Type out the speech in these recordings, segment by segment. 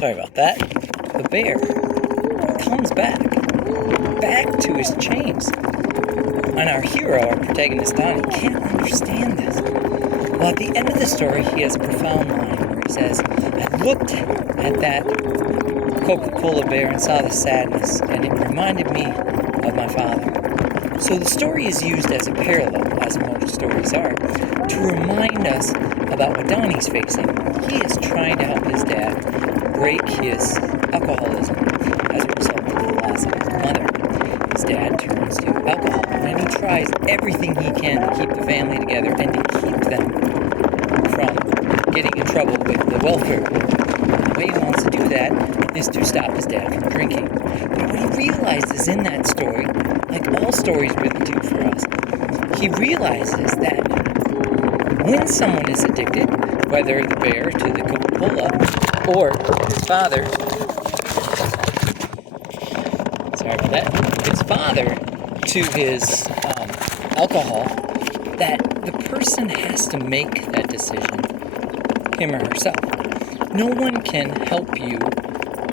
Sorry about that. The bear comes back to his chains. And our hero, our protagonist Donnie, can't understand this. Well, at the end of the story, he has a profound line where he says, I looked at that Coca-Cola bear and saw the sadness, and it reminded me of my father. So the story is used as a parallel, as most stories are, to remind us about what Donnie's facing. He is trying to help his dad break his alcoholism as a result of the loss of his mother. His dad turns to alcohol, and he tries everything he can to keep the family together and to keep them from getting in trouble with the welfare board. The way he wants to do that is to stop his dad from drinking. But what he realizes in that story, like all stories really do for us, he realizes that when someone is addicted, whether the bear to the Coca-Cola or his father, his father to his alcohol, that the person has to make that decision, him or herself. No one can help you.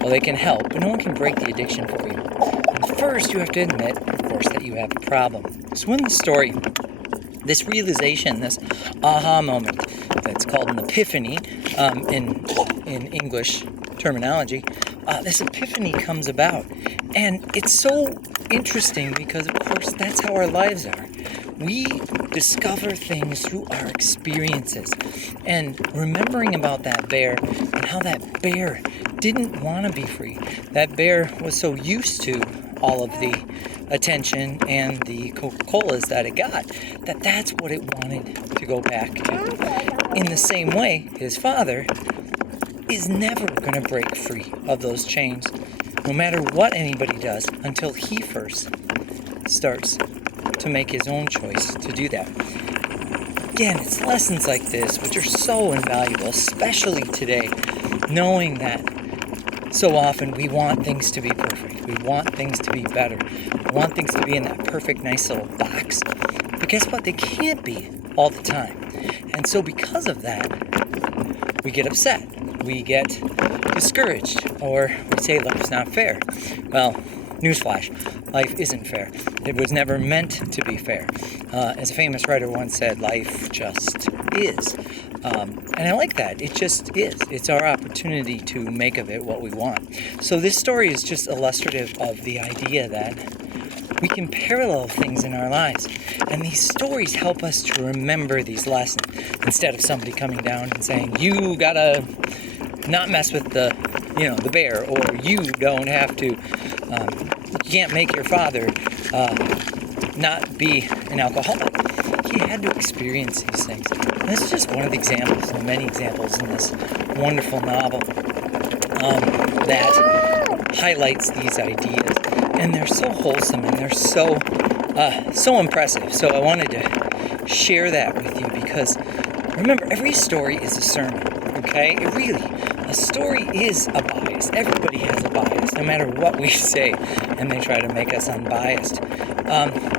Well, they can help, but no one can break the addiction for you. And first, you have to admit, of course, that you have a problem. So in the story, this realization, this aha moment, that's called an epiphany in English terminology, this epiphany comes about. And it's so interesting because, of course, that's how our lives are. We discover things through our experiences. And remembering about that bear and how that bear didn't want to be free. That bear was so used to all of the attention and the Coca-Colas that it got, that's what it wanted to go back to. In the same way, his father is never going to break free of those chains, no matter what anybody does, until he first starts to make his own choice to do that. Again, it's lessons like this which are so invaluable, especially today, knowing that so often we want things to be perfect. We want things to be better. We want things to be in that perfect, nice little box. But guess what? They can't be all the time. And so because of that, we get upset. We get discouraged. Or we say life's not fair. Well, newsflash, life isn't fair. It was never meant to be fair. As a famous writer once said, life just is. And I like that. It just is. It's our opportunity to make of it what we want. So this story is just illustrative of the idea that we can parallel things in our lives. And these stories help us to remember these lessons. Instead of somebody coming down and saying, you gotta not mess with the bear, or you don't have to, you can't make your father not be an alcoholic. He had to experience these things. And this is just one of the examples, and many examples in this wonderful novel that highlights these ideas. And they're so wholesome, and they're so impressive. So I wanted to share that with you because, remember, every story is a sermon, okay? A story is a bias. Everybody has a bias, no matter what we say, and they try to make us unbiased.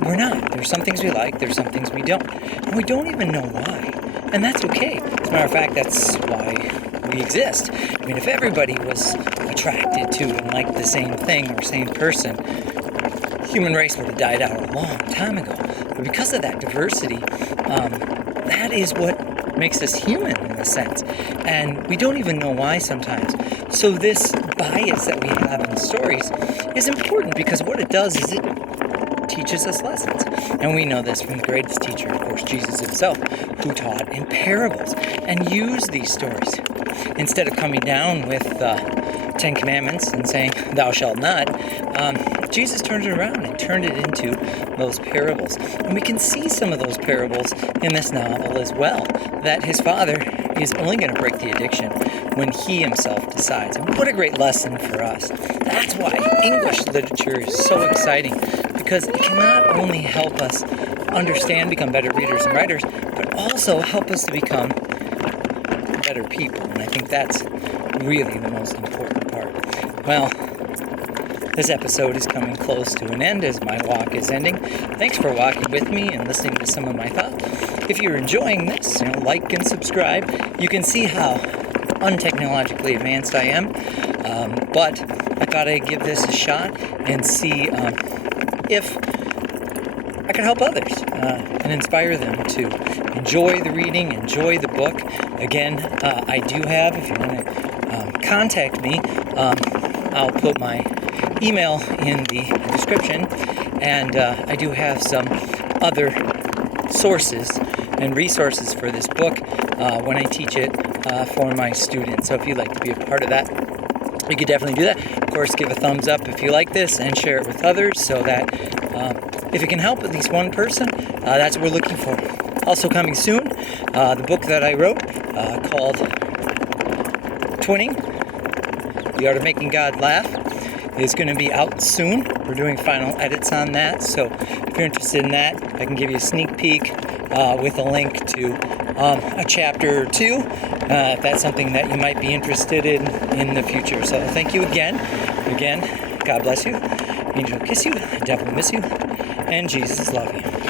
We're not. There's some things we like, there's some things we don't. And we don't even know why. And that's okay. As a matter of fact, that's why we exist. I mean, if everybody was attracted to and liked the same thing or same person, the human race would have died out a long time ago. But because of that diversity, that is what makes us human in a sense. And we don't even know why sometimes. So this bias that we have in stories is important because what it does is it teaches us lessons. And we know this from the greatest teacher, of course, Jesus himself, who taught in parables and used these stories. Instead of coming down with 10 Commandments and saying, thou shalt not, Jesus turned it around and turned it into those parables. And we can see some of those parables in this novel as well, that his father is only going to break the addiction when he himself decides. And what a great lesson for us. That's why English literature is so exciting, because it can not only help us understand, become better readers and writers, but also help us to become better people. And I think that's really the most important part. Well, this episode is coming close to an end as my walk is ending. Thanks for walking with me and listening to some of my thoughts. If you're enjoying this, like and subscribe. You can see how untechnologically advanced I am, but I thought I'd give this a shot and see if I could help others and inspire them to enjoy the reading, enjoy the book. Again, I do have, if you want to contact me, I'll put my email in the description, and I do have some other sources and resources for this book when I teach it for my students. So if you'd like to be a part of that, you could definitely do that. Of course, give a thumbs up if you like this and share it with others so that if it can help at least one person, that's what we're looking for. Also coming soon, the book that I wrote called Twinning, The Art of Making God Laugh, is going to be out soon. We're doing final edits on that, so if you're interested in that, I can give you a sneak peek with a link to a chapter or two, if that's something that you might be interested in the future. So thank you again. God bless you. Angel kiss you. Devil miss you. And Jesus love you.